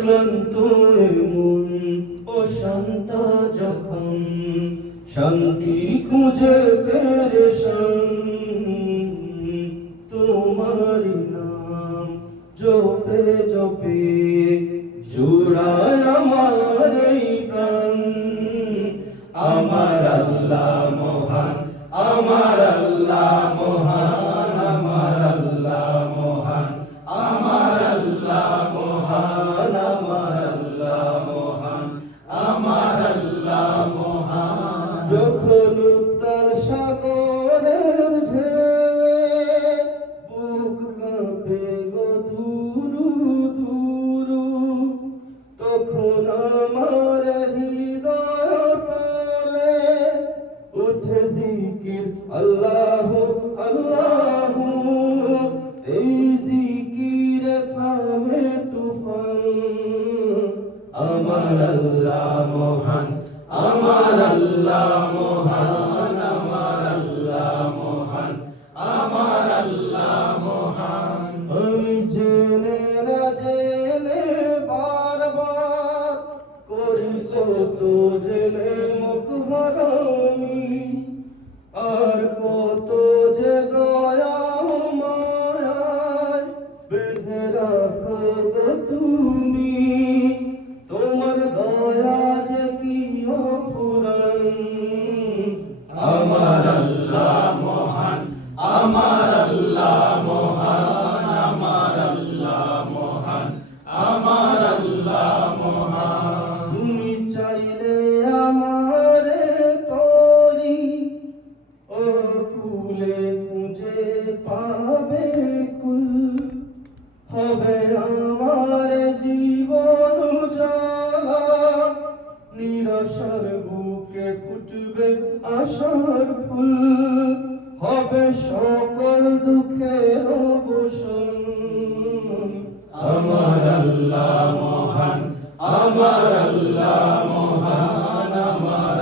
ক্লান্ত মন অশান্ত যখন শান্তি খুঁজে পেরেশান তোমার নাম জপে জপে জুড়ায় আমার এই প্রাণ। আমার আল্লাহ মহান, আমার আল্লাহ মহান, আমার আল্লাহ মহান, আমার আল্লাহ মহান, আমার আল্লাহ মহান, আমার আল্লাহ মহান। যখন উত্তাল সাগরের ঢেউ বুক কাঁপে গো দুরু দুরু, তখন আমার হৃদয় তলে উঠে জিকির আল্লাহ আল্লাহ। এই জিকিরে থামে তুফান। আমার আল্লাহ মহান, আমার আল্লাহ মহান, আমার আল্লাহ মহান, আমার আল্লাহ মহান। আমি জেনে না জেনে বারবার করি কত জেনে মুখ হারামি, আর কত যে দয়া মায়ায় বেঁধে রাখো গো তুমি। তোমার দয়া যে কি অফুরান। আমার আল্লাহ মহান, আমার আল্লাহ মহান, আমার আল্লাহ মহান, আমার আল্লাহ মহান। তুমি চাইলে আমারে তরি ও কুলে খুঁজে পাবে কুল, হবে আমার জীবন জ্বালা। নিরাশার বুকে ফুটবে আশার ফুল, হবে সকল দুঃখের অবসান। আমার আল্লাহ মহান, আমার আল্লাহ মহান, আমার